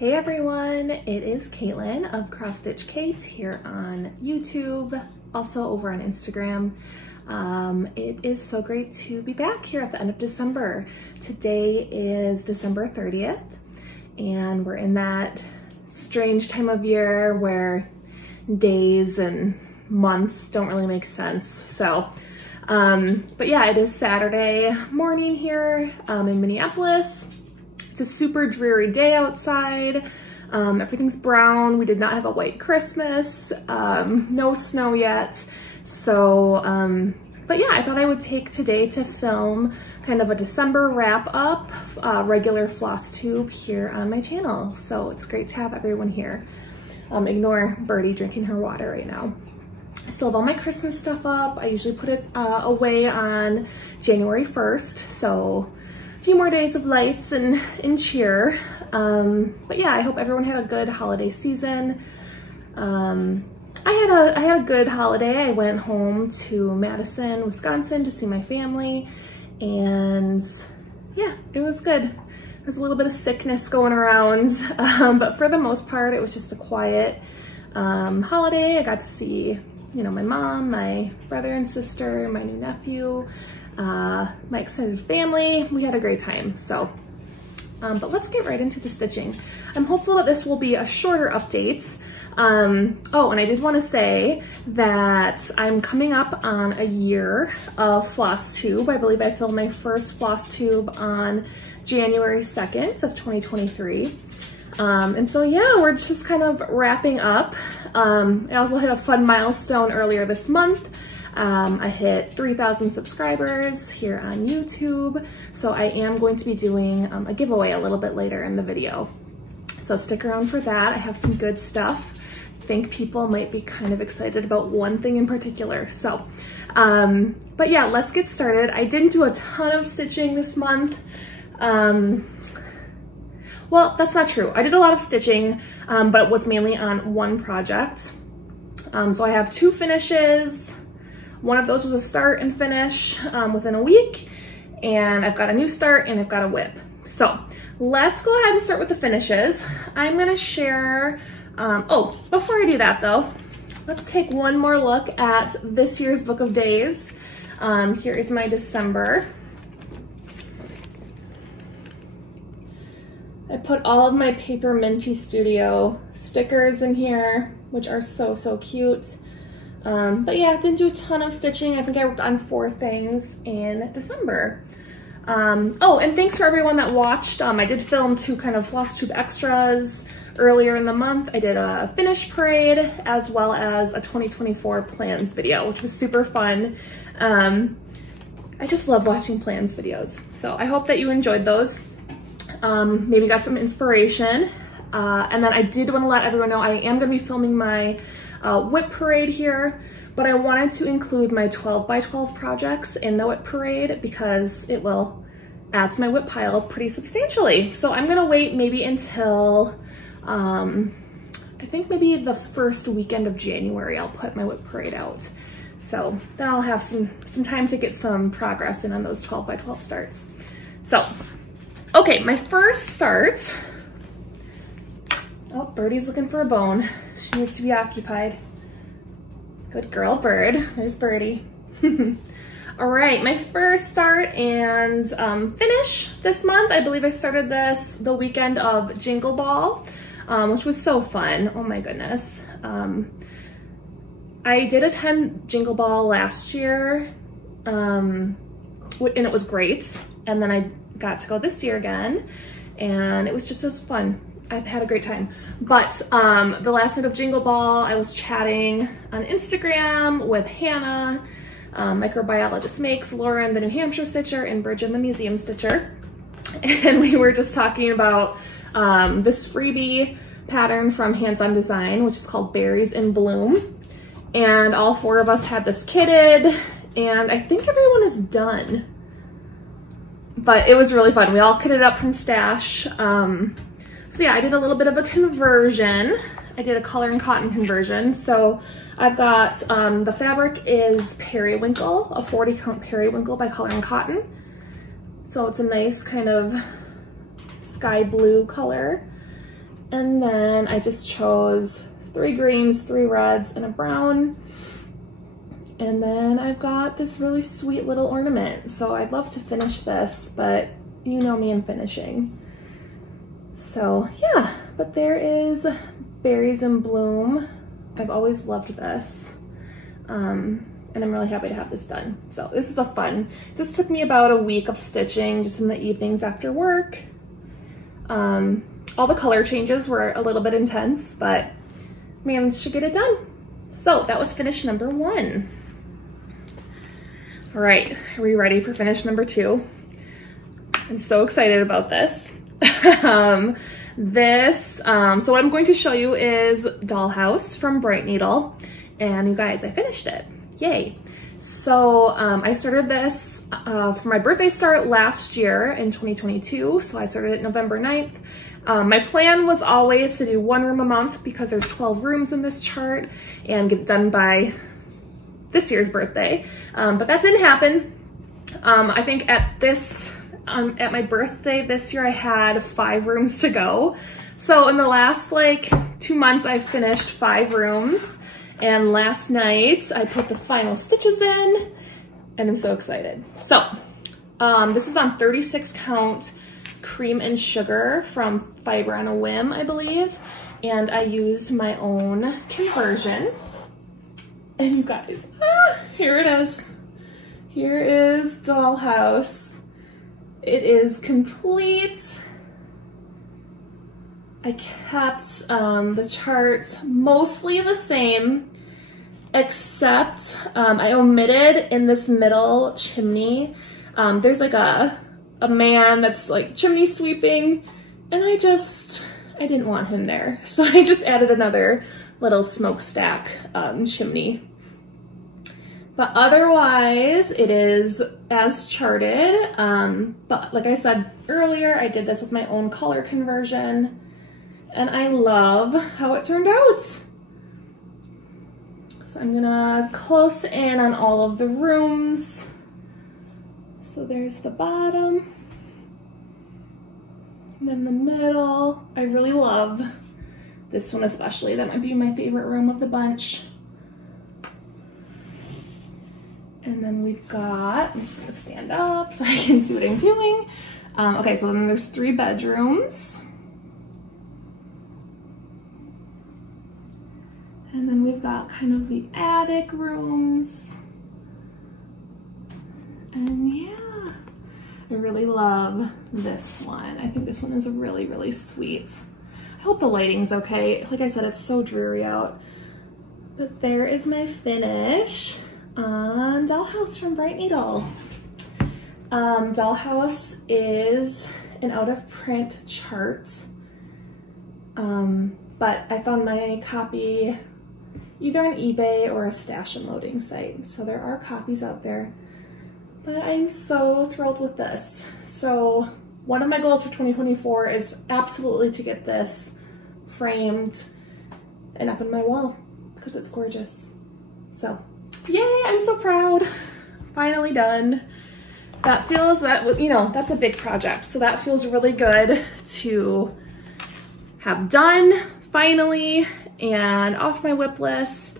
Hey everyone, it is Caitlin of Cross Stitch Kate here on YouTube, also over on Instagram. It is so great to be back here at the end of December. Today is December 30th, and we're in that strange time of year where days and months don't really make sense. So, but yeah, it is Saturday morning here in Minneapolis. It's a super dreary day outside. Everything's brown. We did not have a white Christmas, no snow yet. So, but yeah, I thought I would take today to film kind of a December wrap up, regular Flosstube here on my channel. So it's great to have everyone here. Ignore Birdie drinking her water right now. I still have all my Christmas stuff up. I usually put it away on January 1st. So a few more days of lights and cheer. But yeah, I hope everyone had a good holiday season. I had a good holiday. I went home to Madison, Wisconsin to see my family, and yeah, it was good. There's a little bit of sickness going around, but for the most part, it was just a quiet holiday. I got to see, you know, my mom, my brother and sister, my new nephew, my extended family. We had a great time. So, but let's get right into the stitching. I'm hopeful that this will be a shorter update. Oh, and I did want to say that I'm coming up on a year of Flosstube. I believe I filmed my first Flosstube on January 2nd of 2023. And so yeah, we're just kind of wrapping up. I also hit a fun milestone earlier this month. I hit 3,000 subscribers here on YouTube. So I am going to be doing a giveaway a little bit later in the video. So stick around for that. I have some good stuff. I think people might be kind of excited about one thing in particular. So, but yeah, let's get started. I didn't do a ton of stitching this month. Well, that's not true. I did a lot of stitching, but it was mainly on one project. So I have two finishes. One of those was a start and finish within a week, and I've got a new start and I've got a whip. So let's go ahead and start with the finishes. I'm gonna share, oh, before I do that though, let's take one more look at this year's book of days. Here is my December. I put all of my Paper Minty Studio stickers in here, which are so, so cute. But yeah, I didn't do a ton of stitching. I think I worked on 4 things in December. Oh, and thanks for everyone that watched. I did film 2 kind of Flosstube extras earlier in the month. I did a finish parade as well as a 2024 plans video, which was super fun. I just love watching plans videos. So I hope that you enjoyed those. Maybe got some inspiration. And then I did want to let everyone know I am going to be filming my whip parade here, but I wanted to include my 12 by 12 projects in the whip parade because it will add to my whip pile pretty substantially. So I'm gonna wait maybe until, I think maybe the first weekend of January, I'll put my whip parade out. So then I'll have some time to get some progress in on those 12 by 12 starts. So, okay, my first start, oh, Birdie's looking for a bone. She needs to be occupied. Good girl, Bird. There's Birdie. All right, my first start and finish this month. I believe I started this the weekend of Jingle Ball, which was so fun. Oh my goodness. I did attend Jingle Ball last year, and it was great. And then I got to go this year again, and it was just as fun. I've had a great time. But the last night of Jingle Ball, I was chatting on Instagram with Hannah, Microbiologist Makes, Lauren, the New Hampshire Stitcher, and Bridget, the Museum Stitcher. And we were just talking about this freebie pattern from Hands On Design, which is called Berries in Bloom. And all 4 of us had this kitted, and I think everyone is done. But it was really fun. We all kitted up from stash. So yeah, I did a little bit of a conversion. I did a color and cotton conversion. So I've got, the fabric is Periwinkle, a 40 count Periwinkle by Color and Cotton. So it's a nice kind of sky blue color. And then I just chose 3 greens, 3 reds, and a brown. And then I've got this really sweet little ornament. So I'd love to finish this, but you know me and finishing. So yeah, but there is Berries in Bloom. I've always loved this. And I'm really happy to have this done. So this was this took me about a week of stitching just in the evenings after work. All the color changes were a little bit intense, but managed to get it done. So that was finish number 1. All right, are we ready for finish number 2? I'm so excited about this. So what I'm going to show you is Dollhouse from Brightneedle. And you guys, I finished it. Yay. So I started this for my birthday start last year in 2022. So I started it November 9th. My plan was always to do 1 room a month because there's 12 rooms in this chart and get it done by this year's birthday. But that didn't happen. I think at my birthday this year, I had 5 rooms to go. So in the last like 2 months, I've finished 5 rooms. And last night I put the final stitches in and I'm so excited. So this is on 36 count cream and sugar from Fiber on a Whim, I believe. And I used my own conversion. And you guys, here it is. Here is Dollhouse. It is complete. I kept the chart mostly the same, except I omitted in this middle chimney. There's like a man that's like chimney sweeping, and I didn't want him there. So I just added another little smokestack chimney. But otherwise, it is as charted. But like I said earlier, I did this with my own color conversion. And I love how it turned out. So I'm gonna close in on all of the rooms. So there's the bottom, and then the middle. I really love this one especially. That might be my favorite room of the bunch. And then we've got, I'm just gonna stand up so I can see what I'm doing. Okay, so then there's 3 bedrooms. And then we've got kind of the attic rooms. And yeah, I really love this one. I think this one is really, really sweet. I hope the lighting's okay. Like I said, it's so dreary out. But there is my finish on Dollhouse from Brightneedle. Dollhouse is an out of print chart. But I found my copy either on eBay or a stash and loading site. So there are copies out there, but I'm so thrilled with this. So one of my goals for 2024 is absolutely to get this framed and up on my wall because it's gorgeous. So yay, I'm so proud. Finally done. That feels, that's a big project. So that feels really good to have done finally and off my whip list.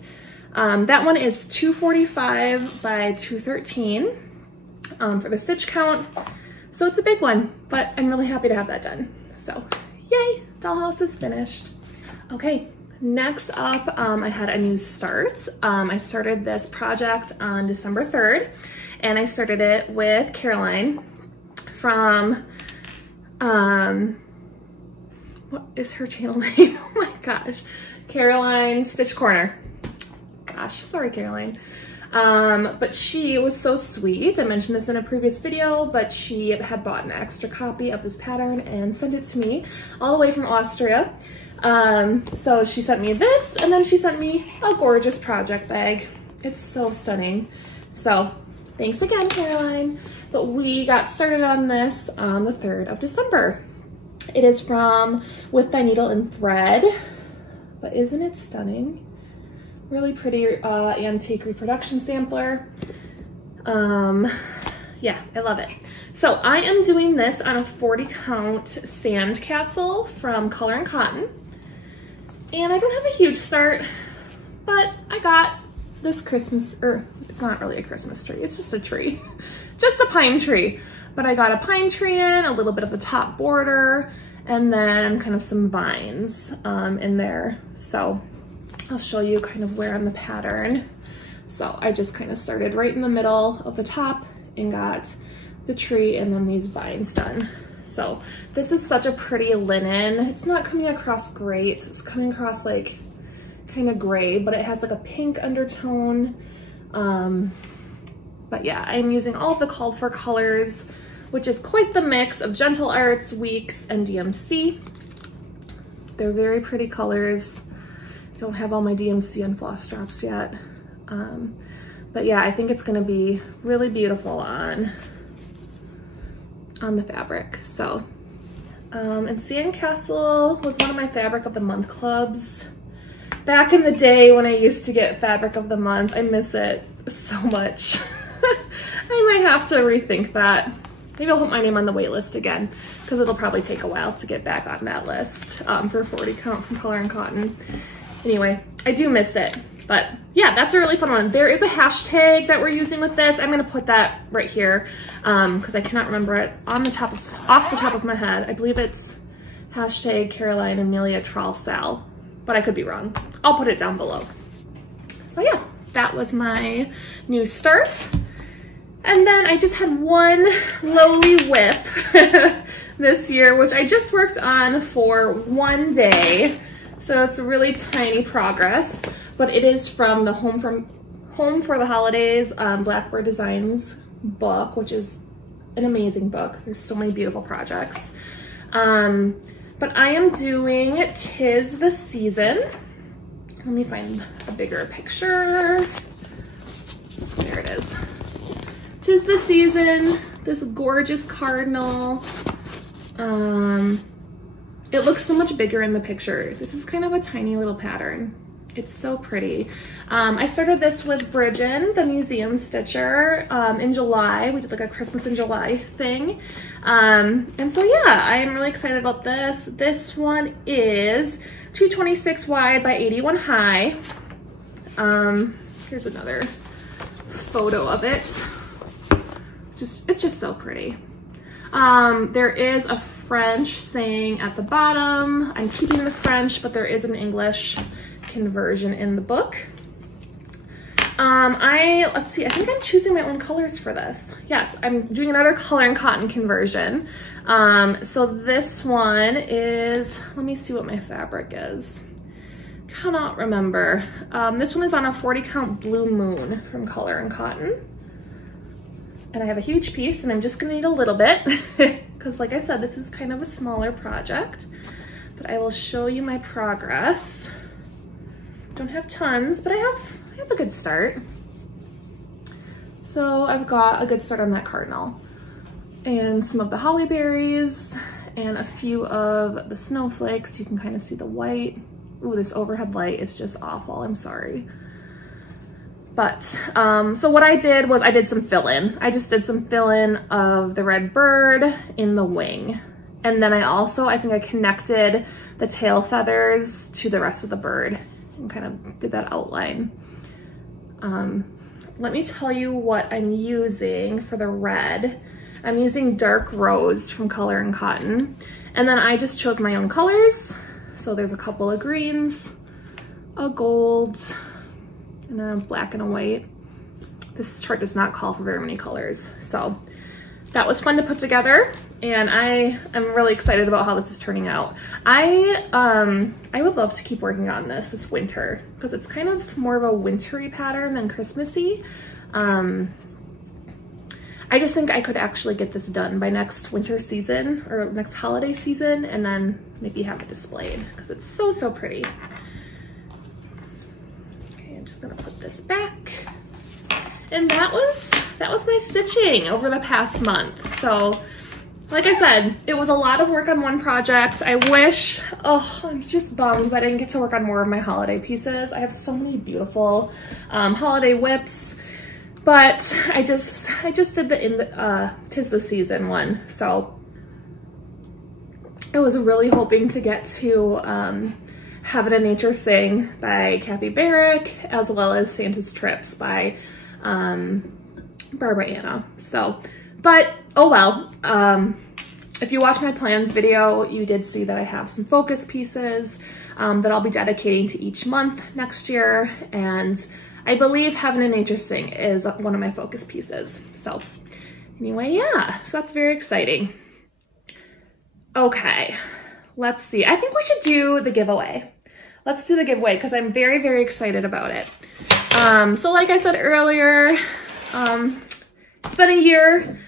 That one is 245 by 213 for the stitch count. So it's a big one, but I'm really happy to have that done. So yay, Dollhouse is finished. Okay, next up, I had a new start. I started this project on December 3rd, and I started it with Caroline from, what is her channel name? Oh my gosh. Caroline Stitch Corner. Gosh, sorry, Caroline. But she was so sweet. I mentioned this in a previous video, but she had bought an extra copy of this pattern and sent it to me all the way from Austria. So she sent me this, and then she sent me a gorgeous project bag. It's so stunning. So thanks again, Caroline. But we got started on this on the 3rd of December. It is from With by Needle and Thread, but isn't it stunning? Really pretty antique reproduction sampler. Yeah, I love it. So I am doing this on a 40 count sand castle from Color & Cotton. And I don't have a huge start, but I got this Christmas, or it's not really a Christmas tree, it's just a tree, just a pine tree. But I got a pine tree in, a little bit of the top border, and then kind of some vines in there. So I'll show you kind of where on the pattern. So I just kind of started right in the middle of the top and got the tree and then these vines done. So this is such a pretty linen. It's not coming across great. It's coming across like kind of gray, but it has like a pink undertone. But yeah, I'm using all of the called for colors, which is quite the mix of Gentle Arts, Weeks, and DMC. They're very pretty colors. Don't have all my DMC and floss drops yet. But yeah, I think it's gonna be really beautiful on the fabric. So, and Sandcastle was one of my fabric of the month clubs. Back in the day when I used to get fabric of the month, I miss it so much. I might have to rethink that. Maybe I'll put my name on the wait list again, because it'll probably take a while to get back on that list for 40 count from Color & Cotton. Anyway, I do miss it, but yeah, that's a really fun one. There is a hashtag that we're using with this. I'm gonna put that right here because I cannot remember it off the top of my head. I believe it's hashtag Caroline Amelia Trowell Sal, but I could be wrong. I'll put it down below. So yeah, that was my new start. And then I just had one lowly whip this year, which I just worked on for one day. So it's a really tiny progress, but it is from the Home for the Holidays Blackbird Designs book, which is an amazing book. There's so many beautiful projects. But I am doing 'Tis the Season. Let me find a bigger picture. There it is. 'Tis the Season, this gorgeous cardinal. It looks so much bigger in the picture. This is kind of a tiny little pattern. It's so pretty. I started this with Bridget, the museum stitcher, in July. We did like a Christmas in July thing. And so yeah, I am really excited about this. This one is 226 wide by 81 high. Here's another photo of it. It's just so pretty. There is a French saying at the bottom. I'm keeping the French, but there is an English conversion in the book. Let's see, I think I'm choosing my own colors for this. Yes, I'm doing another Color & Cotton conversion. So this one is, let me see what my fabric is. Cannot remember. This one is on a 40 count Blue Moon from Color & Cotton. And I have a huge piece and I'm just gonna need a little bit because like I said, this is kind of a smaller project, but I will show you my progress. Don't have tons, but I have a good start. So I've got a good start on that cardinal and some of the holly berries and a few of the snowflakes. You can kind of see the white. Ooh, this overhead light is just awful, I'm sorry. But, so what I did was I did some fill-in. I just did some fill-in of the red bird in the wing. And then I think I connected the tail feathers to the rest of the bird and kind of did that outline. Let me tell you what I'm using for the red. I'm using Dark Rose from Color & Cotton. And then I just chose my own colors. So there's a couple of greens, a gold, and then a black and a white. This chart does not call for very many colors. So that was fun to put together. And I am really excited about how this is turning out. I would love to keep working on this winter because it's kind of more of a wintry pattern than Christmassy. I just think I could actually get this done by next winter season or next holiday season and then maybe have it displayed because it's so, so pretty. Okay, I'm just gonna put this back. And that was my stitching over the past month. So like I said, it was a lot of work on one project. I wish, I'm just bummed that I didn't get to work on more of my holiday pieces. I have so many beautiful holiday whips but I just did the 'Tis the Season one. So I was really hoping to get to Heaven and Nature Sing by Kathy Barrick, as well as Santa's Trips by Barbara Anna. So, but oh well. If you watched my plans video, you did see that I have some focus pieces that I'll be dedicating to each month next year. And I believe Heaven and Nature Sing is one of my focus pieces. So anyway, yeah, so that's very exciting. Okay, let's see. I think we should do the giveaway. Let's do the giveaway because I'm very, very excited about it. So like I said earlier, it's been a year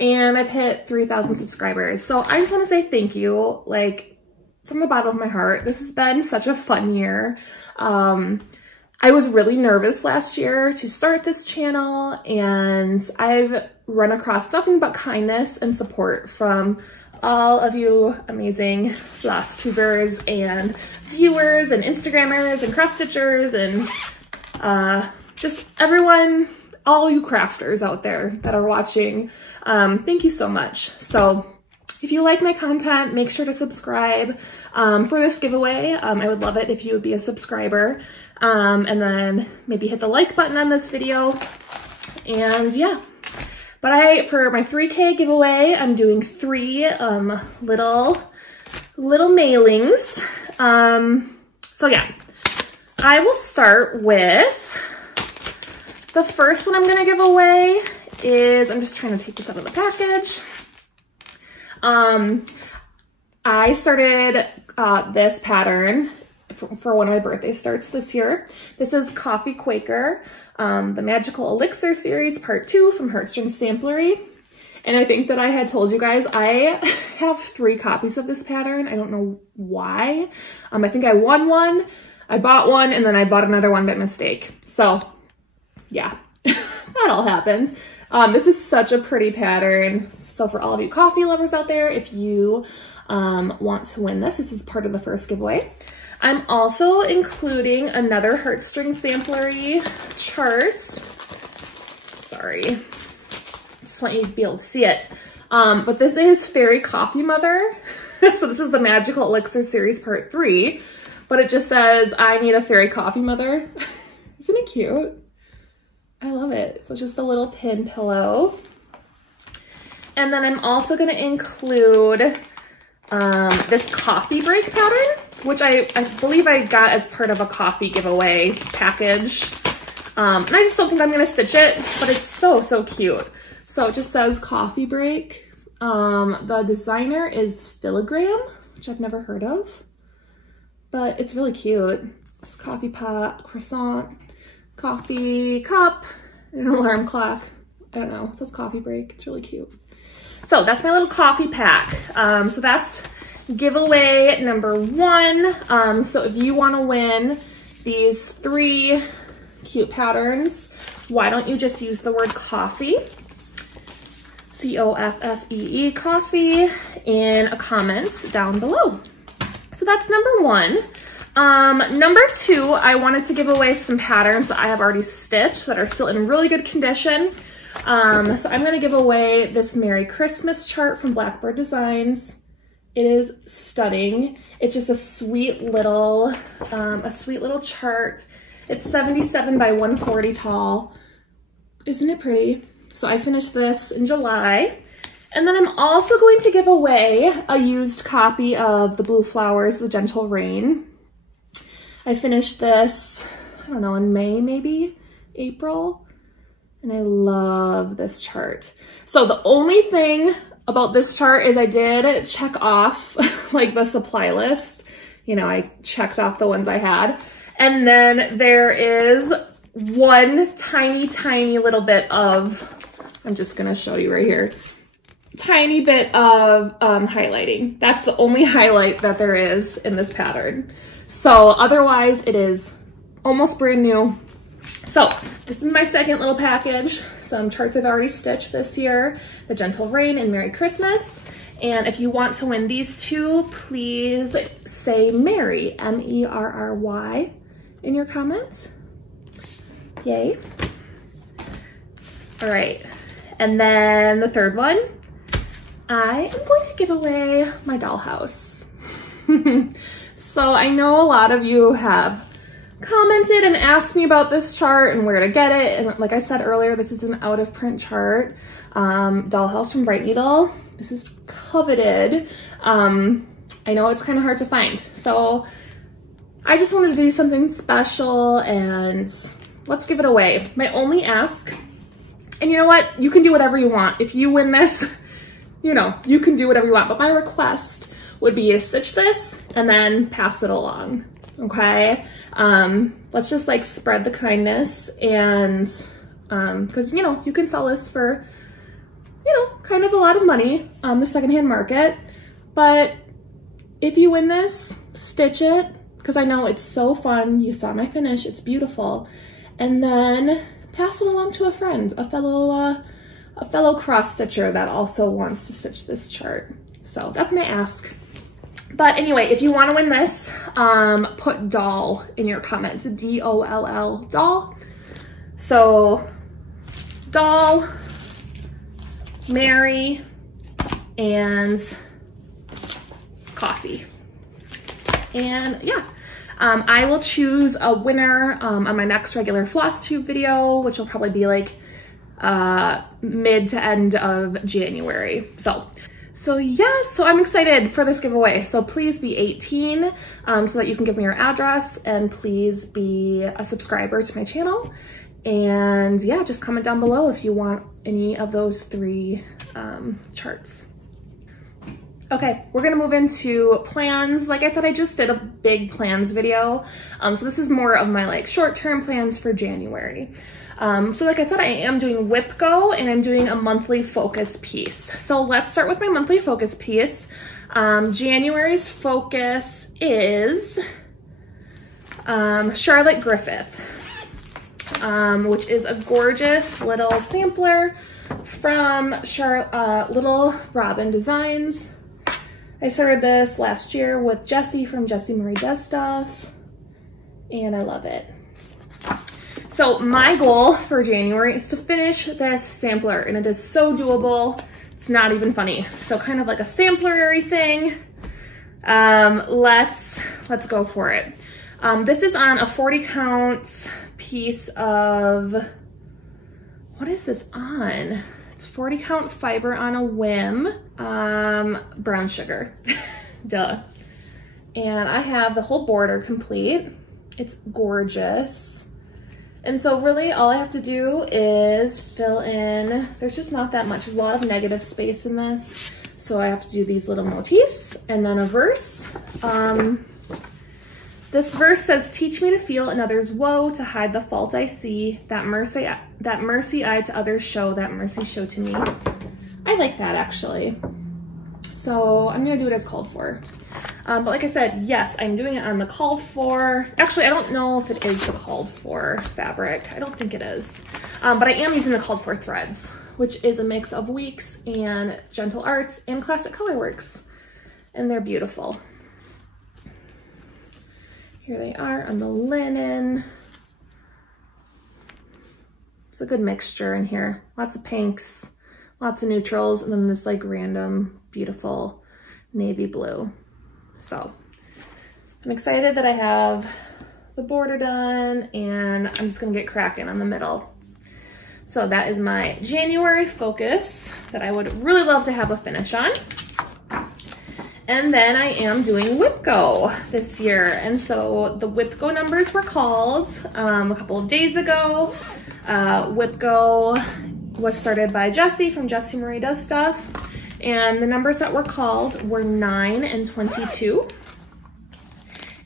and I've hit 3,000 subscribers. So I just want to say thank you, like from the bottom of my heart. This has been such a fun year. I was really nervous last year to start this channel, and I've run across nothing but kindness and support from all of you amazing Flosstubers and viewers and Instagrammers and cross stitchers and just everyone, all you crafters out there that are watching. Thank you so much. So if you like my content, make sure to subscribe for this giveaway. I would love it if you would be a subscriber, and then maybe hit the like button on this video. And yeah, but for my 3K giveaway, I'm doing 3 little mailings. So yeah, I will start with the first one I'm gonna give away is, I'm just trying to take this out of the package. I started this pattern for one of my birthday starts this year. This is Coffee Quaker, the Magical Elixir series part 2 from Heartstring Samplery. And I think that I had told you guys, I have 3 copies of this pattern. I don't know why. I think I won one, I bought one, and then I bought another one by mistake. So yeah, that all happens. This is such a pretty pattern. So for all of you coffee lovers out there, if you want to win this, this is part of the first giveaway. I'm also including another Heartstring Samplery chart. Sorry, just want you to be able to see it. But this is Fairy Coffee Mother. So this is the Magical Elixir series part 3, but it just says, I need a fairy coffee mother. Isn't it cute? I love it. So it's just a little pin pillow. And then I'm also gonna include this coffee break pattern, which I believe I got as part of a coffee giveaway package. And I just don't think I'm gonna stitch it, but it's so, so cute. So it just says coffee break. The designer is Filigram, which I've never heard of, but it's really cute. It's coffee pot, croissant, coffee cup, and an alarm clock. I don't know, it says coffee break. It's really cute. So that's my little coffee pack. So that's giveaway number 1. So if you want to win these 3 cute patterns, why don't you just use the word coffee, C-O-F-F-E-E, coffee, in a comment down below. So that's number 1. Number 2, I wanted to give away some patterns that I have already stitched that are still in really good condition. So I'm gonna give away this Merry Christmas chart from Blackbird Designs. It is stunning. It's just a sweet little chart. It's 77 by 140 tall. Isn't it pretty? So I finished this in July. And then I'm also going to give away a used copy of the Blue Flowers, The Gentle Rain. I finished this, I don't know, in May, maybe April. And I love this chart. So the only thing about this chart is I did check off like the supply list. You know, I checked off the ones I had. And then there is one tiny, tiny little bit of, I'm just gonna show you right here, tiny bit of highlighting. That's the only highlight that there is in this pattern. So otherwise it is almost brand new. So this is my second little package. Some charts I've already stitched this year, The Gentle Rain and Merry Christmas. And if you want to win these 2, please say Merry, M-E-R-R-Y, in your comments. Yay. All right, and then the third one, I am going to give away my Dollhouse. So I know a lot of you have commented and asked me about this chart and where to get it. And like I said earlier, this is an out of print chart. Dollhouse from Brightneedle. This is coveted. I know it's kind of hard to find. So I just wanted to do something special and let's give it away. My only ask, and you know what? You can do whatever you want. If you win this, you know, you can do whatever you want. But my request would be to stitch this and then pass it along. Okay, let's just like spread the kindness and because you know you can sell this for, you know, kind of a lot of money on the secondhand market. But if you win this, stitch it, because I know it's so fun. You saw my finish, it's beautiful. And then pass it along to a friend, a fellow cross stitcher that also wants to stitch this chart. So that's my ask. But anyway, if you want to win this, put doll in your comments, D-O-L-L, doll. So doll, Mary, and coffee. And yeah, I will choose a winner on my next regular Flosstube video, which will probably be like mid to end of January. So yeah, so I'm excited for this giveaway. So please be 18 so that you can give me your address, and please be a subscriber to my channel. And yeah, just comment down below if you want any of those 3 charts. Okay, we're gonna move into plans. Like I said, I just did a big plans video. So this is more of my like short-term plans for January. So like I said, I am doing Whip Go and I'm doing a monthly focus piece. So let's start with my monthly focus piece. January's focus is Charlotte Griffith, which is a gorgeous little sampler from Little Robin Designs. I started this last year with Jessie from Jessie Marie Does Stuff, and I love it. So my goal for January is to finish this sampler, and it is so doable. It's not even funny. So kind of like a sampler-y thing. Let's go for it. This is on a 40 count piece of, what is this on? It's 40 count fiber on a whim, brown sugar, duh. And I have the whole border complete. It's gorgeous. And so really all I have to do is fill in, there's just not that much. There's a lot of negative space in this. So I have to do these little motifs and then a verse. This verse says, teach me to feel another's woe, to hide the fault I see, that mercy I to others show, that mercy show to me. I like that actually. So I'm gonna do it as called for. But like I said, yes, I'm doing it on the called for. Actually, I don't know if it is the called for fabric. I don't think it is. But I am using the called for threads, which is a mix of Weeks and Gentle Arts and Classic Colorworks. And they're beautiful. Here they are on the linen. It's a good mixture in here. Lots of pinks, lots of neutrals, and then this like random, beautiful navy blue. So I'm excited that I have the border done, and I'm just gonna get cracking on the middle. So that is my January focus that I would really love to have a finish on. And then I am doing Whip Go this year. And so the Whip Go numbers were called a couple of days ago. Whip Go was started by Jessie from Jessie Marie Does Stuff. And the numbers that were called were 9 and 22.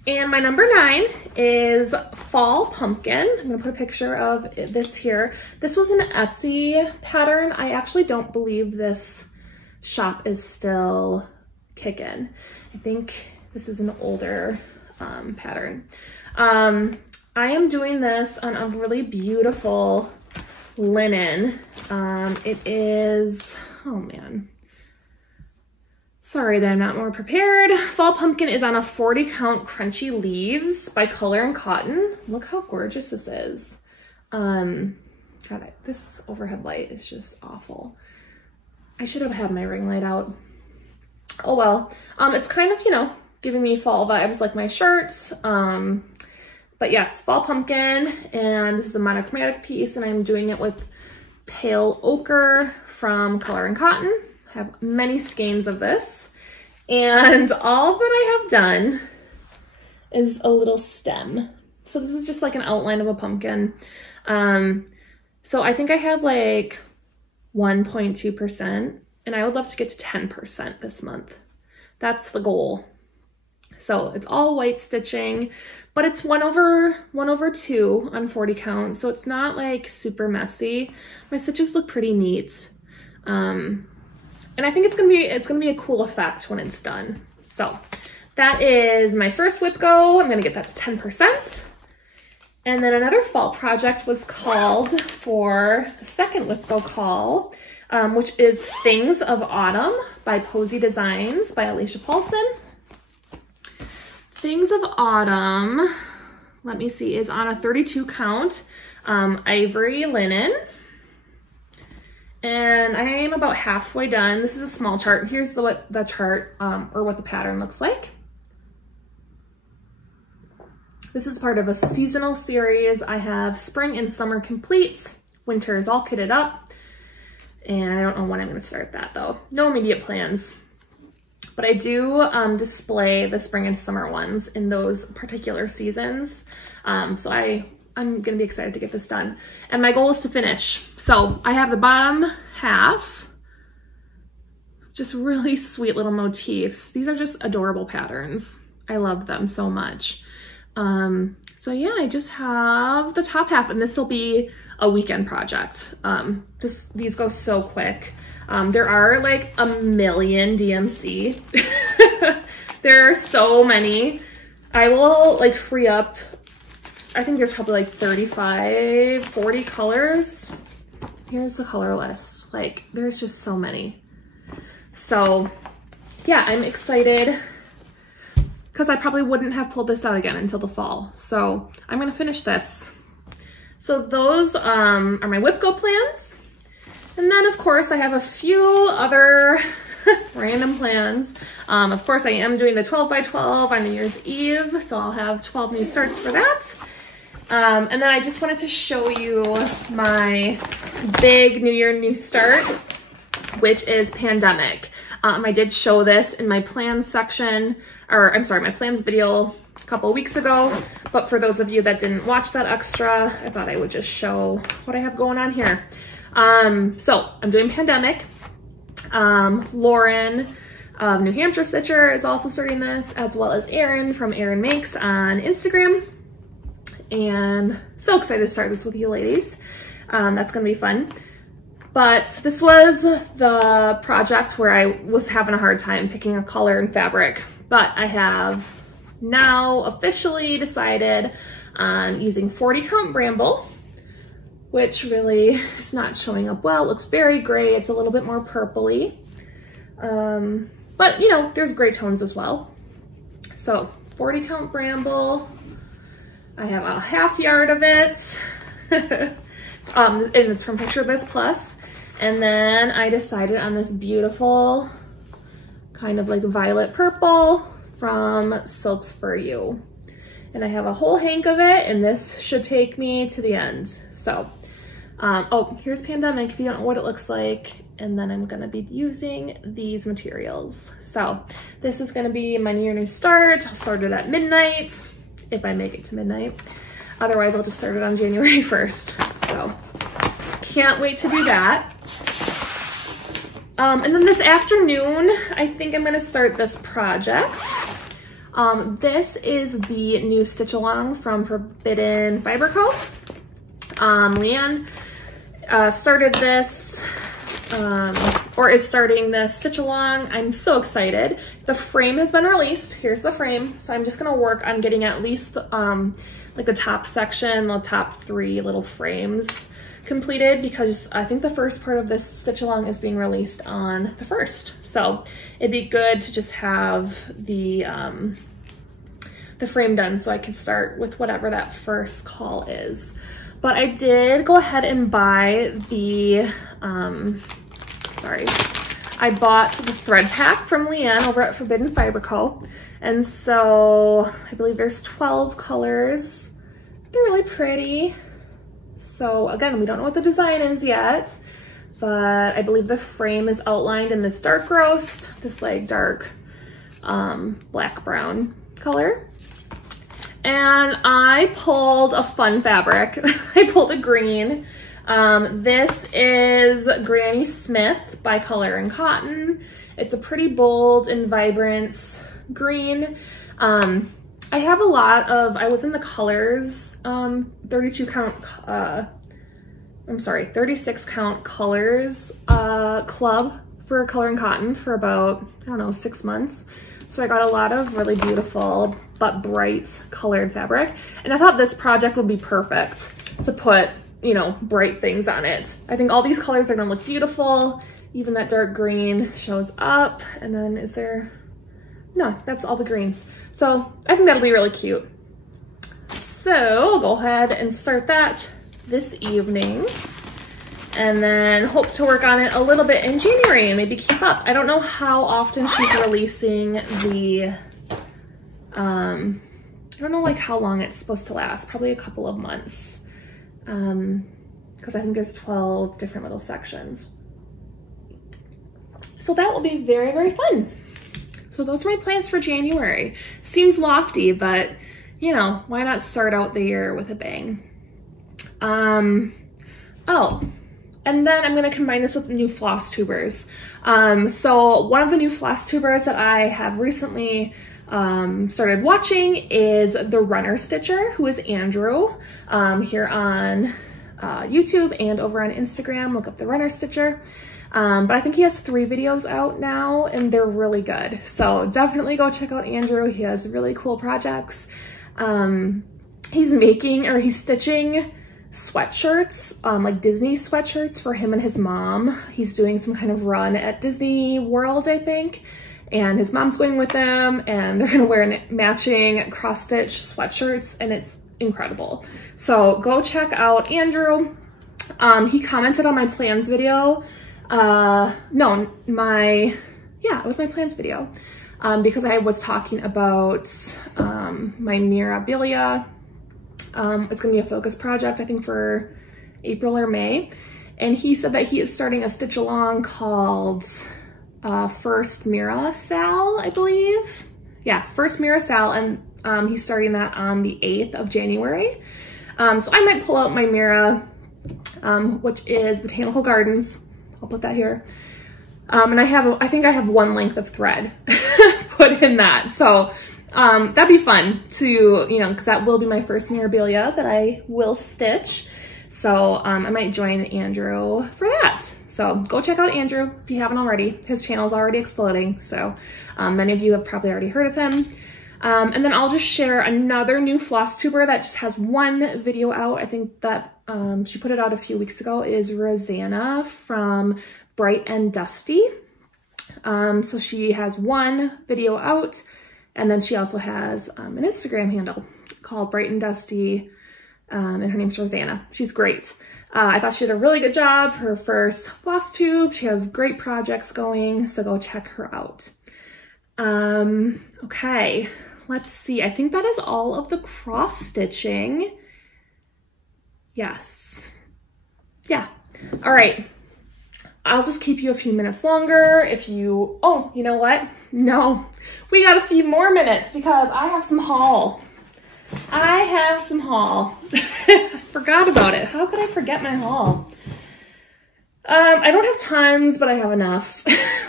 And my number 9 is Fall Pumpkin. I'm gonna put a picture of this here. This was an Etsy pattern. I actually don't believe this shop is still kicking. I think this is an older pattern. I am doing this on a really beautiful linen. It is, oh man. Sorry that I'm not more prepared. Fall Pumpkin is on a 40 count Crunchy Leaves by Color and Cotton. Look how gorgeous this is. God, this overhead light is just awful. I should have had my ring light out. Oh well. It's kind of, you know, giving me fall vibes like my shirts. But yes, fall pumpkin, and this is a monochromatic piece, and I'm doing it with pale ochre from Color and Cotton. I have many skeins of this, and all that I have done is a little stem. So this is just like an outline of a pumpkin. So I think I have like 1.2%, and I would love to get to 10% this month. That's the goal. So it's all white stitching, but it's 1/2 on 40 count. So it's not like super messy. My stitches look pretty neat. And I think it's gonna be a cool effect when it's done. So that is my first whip go. I'm gonna get that to 10%. And then another fall project was called for the second whip go call, which is Things of Autumn by Posy Designs by Alicia Paulson. Things of Autumn, let me see, is on a 32 count Ivory Linen. And I am about halfway done. This is a small chart. Here's what the chart or what the pattern looks like. This is part of a seasonal series. I have spring and summer complete. Winter is all kitted up. And I don't know when I'm gonna start that though. No immediate plans. But I do display the spring and summer ones in those particular seasons. So I'm gonna be excited to get this done. And my goal is to finish. So I have the bottom half, just really sweet little motifs. These are just adorable patterns. I love them so much. So yeah, I just have the top half, and this will be a weekend project. These go so quick. There are like a million DMC. There are so many. I will like free up, I think there's probably like 35, 40 colors. Here's the color list. Like there's just so many. So yeah, I'm excited because I probably wouldn't have pulled this out again until the fall. So I'm gonna finish this. So those are my whip go plans. And then of course I have a few other random plans. Of course I am doing the 12 by 12 on New Year's Eve. So I'll have 12 new starts for that. And then I just wanted to show you my big New Year new start, which is pandemic. I did show this in my plans section, or I'm sorry, my plans video a couple of weeks ago. But for those of you that didn't watch that extra, I thought I would just show what I have going on here. So I'm doing pandemic. Lauren of New Hampshire Stitcher is also starting this, as well as Erin from Erin Makes on Instagram. And so excited to start this with you ladies. That's gonna be fun. But this was the project where I was having a hard time picking a color and fabric. But I have now officially decided on using 40 count bramble, which really is not showing up well. It looks very gray. It's a little bit more purpley. But you know, there's gray tones as well. So 40 count bramble. I have a half yard of it. And it's from Picture This Plus. And then I decided on this beautiful kind of like violet purple from Silks For You. And I have a whole hank of it, and this should take me to the end. So, oh, here's Pandemic if you don't know what it looks like. And then I'm gonna be using these materials. So this is gonna be my New Year new start. I'll start it at midnight, if I make it to midnight. Otherwise, I'll just start it on January 1st. So can't wait to do that. And then this afternoon, I think I'm gonna start this project. This is the new stitch along from Forbidden Fiber Co. Leanne started this, or is starting this stitch along. I'm so excited. The frame has been released. Here's the frame. So I'm just gonna work on getting at least like the top section, the top 3 little frames completed, because I think the first part of this stitch along is being released on the 1st. So it'd be good to just have the frame done so I can start with whatever that first call is. But I did go ahead and buy the, I bought the thread pack from Leanne over at Forbidden Fiber Co. And so I believe there's 12 colors. They're really pretty. So again, we don't know what the design is yet, but I believe the frame is outlined in this dark roast, this like dark black brown color. And I pulled a fun fabric. I pulled a green. This is Granny Smith by Color and Cotton. It's a pretty bold and vibrant green. I have a lot of, I was in the colors, 36 count colors club for Color and Cotton for about, I don't know, 6 months. So I got a lot of really beautiful but bright colored fabric. And I thought this project would be perfect to put, you know, bright things on it. I think all these colors are gonna look beautiful. Even that dark green shows up. And then is there, no, that's all the greens. So I think that'll be really cute. So I'll go ahead and start that this evening. And then hope to work on it a little bit in January and maybe keep up. I don't know how often she's releasing the, I don't know like how long it's supposed to last, probably a couple of months. Because I think there's 12 different little sections. So that will be very, very fun. So those are my plans for January. Seems lofty, but you know, why not start out the year with a bang? Oh, and then I'm gonna combine this with the new Flosstubers. So one of the new Flosstubers that I have recently started watching is the Runner Stitcher, who is Andrew, here on YouTube and over on Instagram. Look up the Runner Stitcher. But I think he has 3 videos out now and they're really good. So definitely go check out Andrew. He has really cool projects. He's stitching sweatshirts, like Disney sweatshirts for him and his mom. He's doing some kind of run at Disney World, I think. And his mom's going with them and they're gonna wear matching cross-stitch sweatshirts and it's incredible. So go check out Andrew. He commented on my plans video. It was my plans video. Because I was talking about my Mirabilia. It's gonna be a focus project, I think for April or May. And he said that he is starting a stitch along called First Mira Sal, I believe. Yeah, First Mira Sal, and he's starting that on the 8th of January. So I might pull out my Mira, which is Botanical Gardens. I'll put that here. And I think I have 1 length of thread put in that. So that'd be fun to, you know, because that will be my first Mirabilia that I will stitch. So I might join Andrew for that. So go check out Andrew if you haven't already. His channel is already exploding. So many of you have probably already heard of him. And then I'll just share another new Flosstuber that just has 1 video out. I think that she put it out a few weeks ago, is Rosanna from Bright and Dusty. So she has 1 video out, and then she also has an Instagram handle called Bright and Dusty, and her name's Rosanna. She's great. I thought she did a really good job for her first Flosstube. She has great projects going, so go check her out. Okay, let's see. I think that is all of the cross stitching. Yes. Yeah. All right. I'll just keep you a few minutes longer if you, oh, you know what? No, we got a few more minutes because I have some haul. I forgot about it. How could I forget my haul? I don't have tons, but I have enough.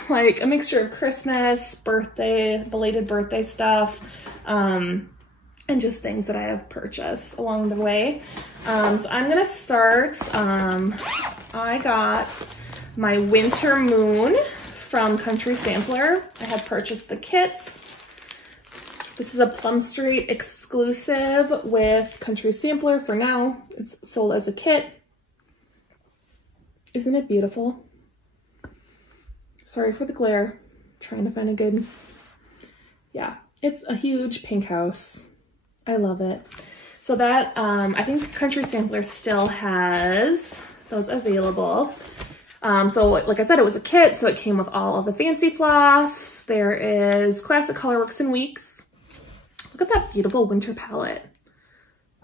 Like a mixture of Christmas, birthday, belated birthday stuff, and just things that I have purchased along the way. So I'm gonna start, I got my Winter Moon from Country Sampler. I had purchased the kits. This is a Plum Street exclusive with Country Sampler for now. It's sold as a kit. Isn't it beautiful? Sorry for the glare. I'm trying to find a good, yeah, it's a huge pink house. I love it. So that, I think Country Sampler still has those available. So like I said, it was a kit, so it came with all of the fancy floss. There is Classic Colorworks in Weeks. Look at that beautiful winter palette.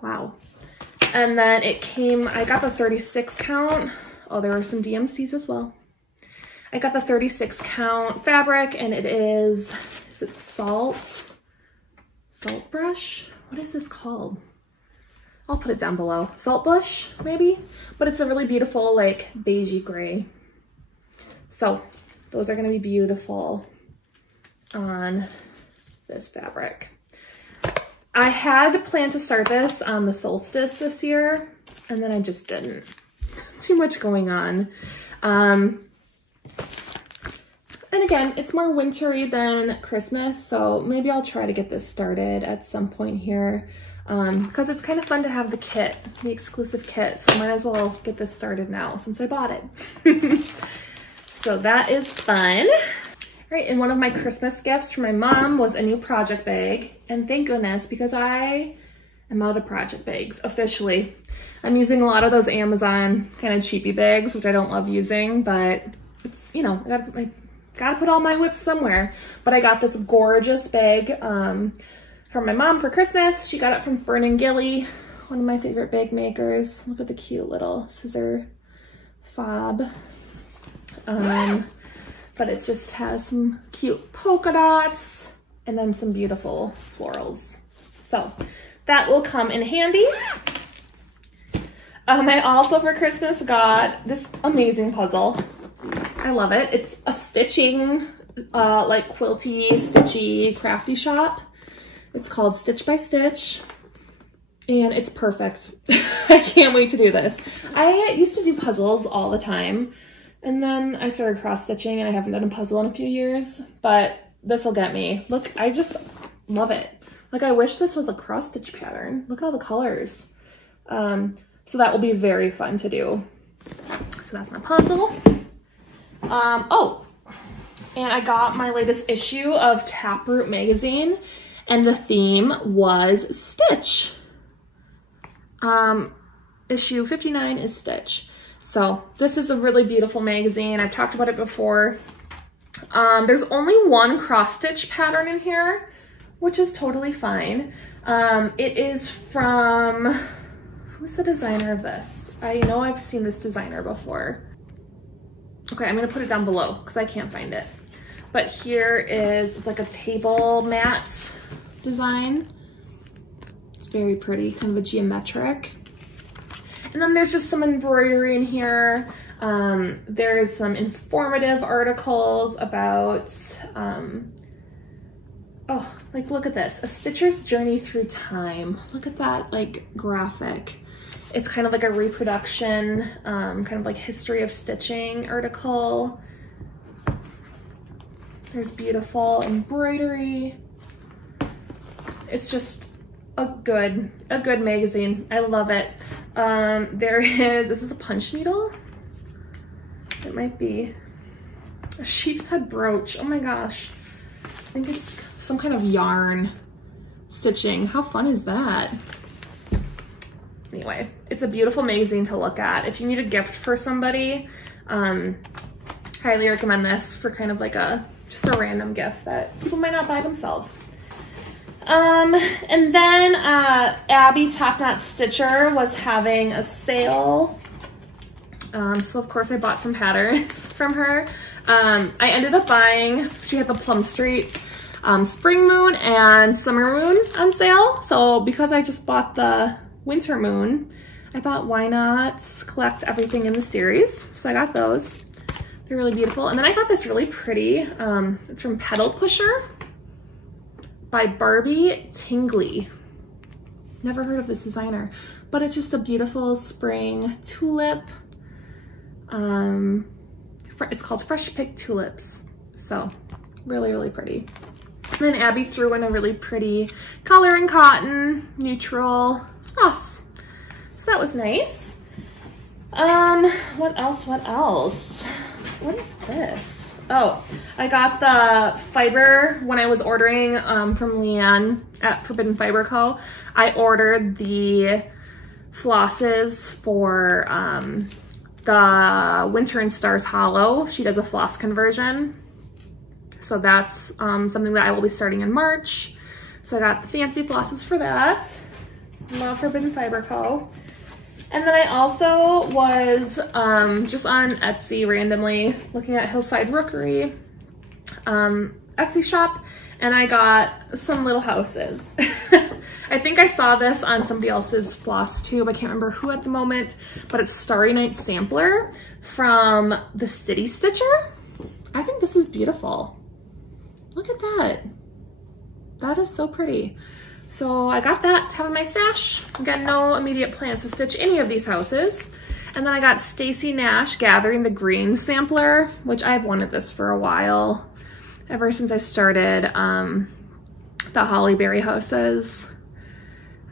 Wow. And then it came, I got the 36 count. Oh, there were some DMCs as well. I got the 36 count fabric, and it is it Salt Brush? What is this called? I'll put it down below. Salt Bush, maybe? But it's a really beautiful, like, beigey gray. So those are gonna be beautiful on this fabric. I had planned to start this on the solstice this year, and then I just didn't. Too much going on. And again, it's more wintry than Christmas, so maybe I'll try to get this started at some point here, because it's kind of fun to have the kit, the exclusive kit, so I might as well get this started now since I bought it. So that is fun. Right, and one of my Christmas gifts from my mom was a new project bag, and thank goodness, because I am out of project bags, officially. I'm using a lot of those Amazon kind of cheapy bags, which I don't love using, but it's, you know, I gotta put all my whips somewhere. But I got this gorgeous bag from my mom for Christmas. She got it from Fern & Gilly, one of my favorite bag makers. Look at the cute little scissor fob. But it just has some cute polka dots and then some beautiful florals. So that will come in handy. I also for Christmas got this amazing puzzle. I love it. It's a stitching, like quilty, stitchy, crafty shop. It's called Stitch by Stitch, and it's perfect. I can't wait to do this. I used to do puzzles all the time, and then I started cross-stitching, and I haven't done a puzzle in a few years, but this will get me. Look, I just love it. Like, I wish this was a cross-stitch pattern. Look at all the colors. So that will be very fun to do. So that's my puzzle. Oh, and I got my latest issue of Taproot magazine, and the theme was Stitch. Issue 59 is Stitch. So this is a really beautiful magazine. I've talked about it before. There's only one cross-stitch pattern in here, which is totally fine. It is from, who's the designer of this? I know I've seen this designer before. Okay, I'm gonna put it down below because I can't find it. But here is, it's like a table mat design. It's very pretty, kind of a geometric. And then there's just some embroidery in here. There's some informative articles about, oh, like look at this, A Stitcher's Journey Through Time. Look at that, like, graphic. It's kind of like a reproduction, kind of like history of stitching article. There's beautiful embroidery. It's just a good magazine. I love it. This is a punch needle. It might be a sheep's head brooch. Oh my gosh. I think it's some kind of yarn stitching. How fun is that? Anyway, it's a beautiful magazine to look at. If you need a gift for somebody, highly recommend this for kind of like just a random gift that people might not buy themselves. And then Abby Top Knot Stitcher was having a sale. So of course I bought some patterns from her. I ended up buying, she had the Plum Street Spring Moon and Summer Moon on sale. So because I just bought the Winter Moon, I thought why not collect everything in the series. So I got those. They're really beautiful. And then I got this really pretty, it's from Petal Pusher by Barbie Tingley. Never heard of this designer, but it's just a beautiful spring tulip. It's called Fresh Picked Tulips. So really, really pretty. And then Abby threw in a really pretty color and cotton neutral floss. So that was nice. What else? What is this? Oh, I got the fiber when I was ordering from Leanne at Forbidden Fiber Co. I ordered the flosses for the Winter and Stars Hollow. She does a floss conversion. So that's something that I will be starting in March. So I got the fancy flosses for that. Love Forbidden Fiber Co. And then I also was just on Etsy randomly looking at Hillside Rookery Etsy shop, and I got some little houses. I think I saw this on somebody else's Flosstube. I can't remember who at the moment, but it's Starry Night Sampler from the City Stitcher. I think this is beautiful. Look at that. That is so pretty. So I got that to have in my stash. I've got no immediate plans to stitch any of these houses. And then I got Stacy Nash Gathering the Green Sampler, which I've wanted this for a while. Ever since I started the Holly Berry houses,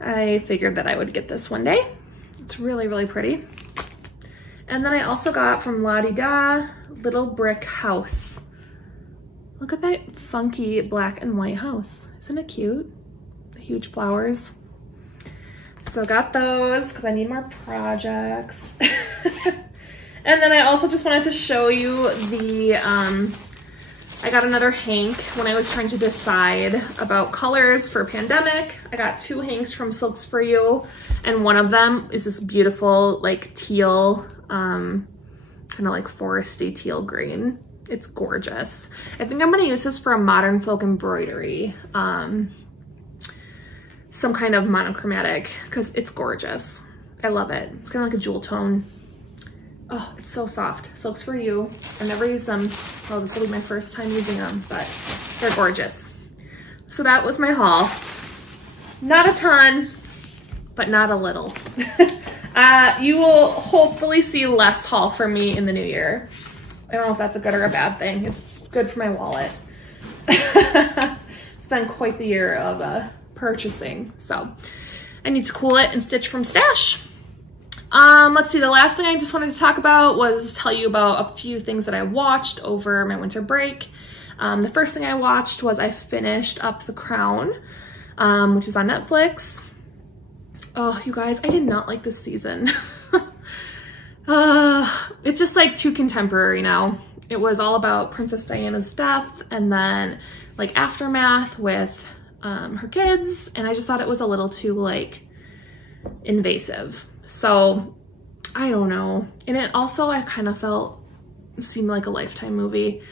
I figured that I would get this one day. It's really, really pretty. And then I also got from La Di Da Little Brick House. Look at that funky black and white house. Isn't it cute? The huge flowers. So got those because I need more projects. And then I also just wanted to show you the, I got another hank when I was trying to decide about colors for pandemic. I got 2 hanks from Silks For You, and one of them is this beautiful like teal, kind of like foresty teal green. It's gorgeous. I think I'm gonna use this for a modern folk embroidery, some kind of monochromatic, because it's gorgeous. I love it. It's kind of like a jewel tone. Oh, it's so soft. Silks For You. I've never used them. Oh, this will be my first time using them, but they're gorgeous. So that was my haul. Not a ton, but not a little. You will hopefully see less haul from me in the new year. I don't know if that's a good or a bad thing. It's good for my wallet. It's been quite the year of purchasing, so I need to cool it and stitch from stash. Let's see, the last thing I just wanted to talk about was tell you about a few things that I watched over my winter break. The first thing I watched was I finished up The Crown, which is on Netflix. Oh, you guys, I did not like this season. It's just like too contemporary now. It was all about Princess Diana's death and then like aftermath with her kids, and I just thought it was a little too like invasive. So I don't know. And it also, I kind of seemed like a Lifetime movie.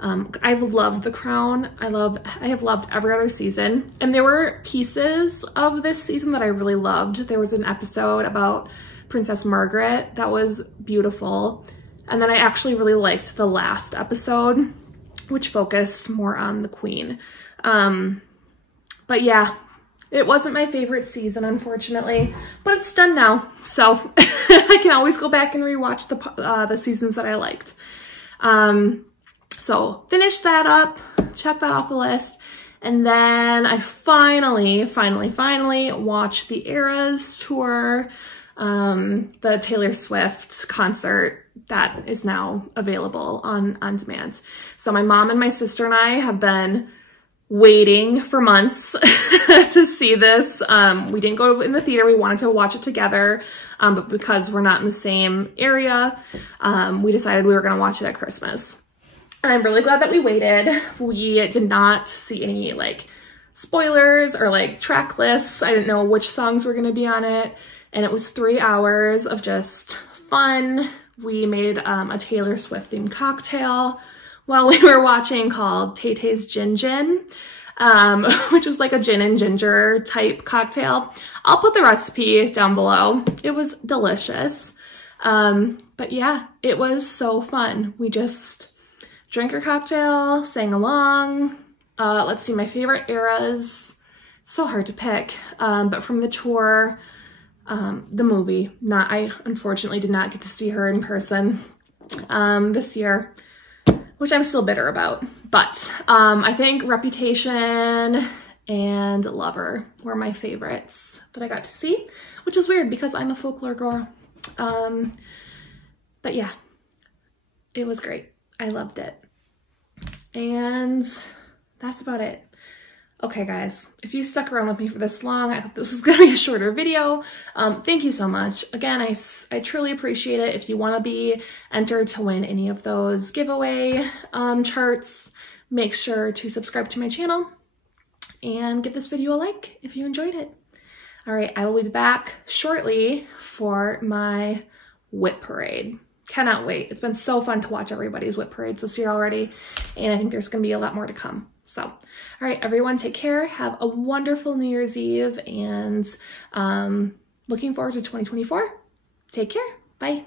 I've loved The Crown. I have loved every other season, and there were pieces of this season that I really loved. There was an episode about Princess Margaret that was beautiful, and then I actually really liked the last episode, which focused more on the Queen. But yeah, it wasn't my favorite season, unfortunately, but it's done now, so I can always go back and rewatch the seasons that I liked. So finished that up, check that off the list, and then I finally watched the Eras tour, the Taylor Swift concert that is now available on demand. So my mom and my sister and I have been waiting for months to see this. We didn't go in the theater. We wanted to watch it together, but because we're not in the same area, we decided we were going to watch it at Christmas. And I'm really glad that we waited. We did not see any like spoilers or like track lists. I didn't know which songs were going to be on it. And it was 3 hours of just fun. We made a Taylor Swift themed cocktail while we were watching called Tay-Tay's Gin Gin, which is like a gin and ginger type cocktail. I'll put the recipe down below. It was delicious. But yeah, it was so fun. We just drank our cocktail, sang along. Let's see, my favorite eras. So hard to pick, but from the tour, the movie. I unfortunately did not get to see her in person this year, which I'm still bitter about. But I think Reputation and Lover were my favorites that I got to see, which is weird because I'm a folklore girl. But yeah, it was great. I loved it. And that's about it. Okay guys, if you stuck around with me for this long, I thought this was gonna be a shorter video. Thank you so much. Again, I truly appreciate it. If you wanna be entered to win any of those giveaway charts, make sure to subscribe to my channel and give this video a like if you enjoyed it. All right, I will be back shortly for my whip parade. Cannot wait. It's been so fun to watch everybody's whip parades this year already, and I think there's gonna be a lot more to come. So, all right, everyone, take care. Have a wonderful New Year's Eve, and looking forward to 2024. Take care. Bye.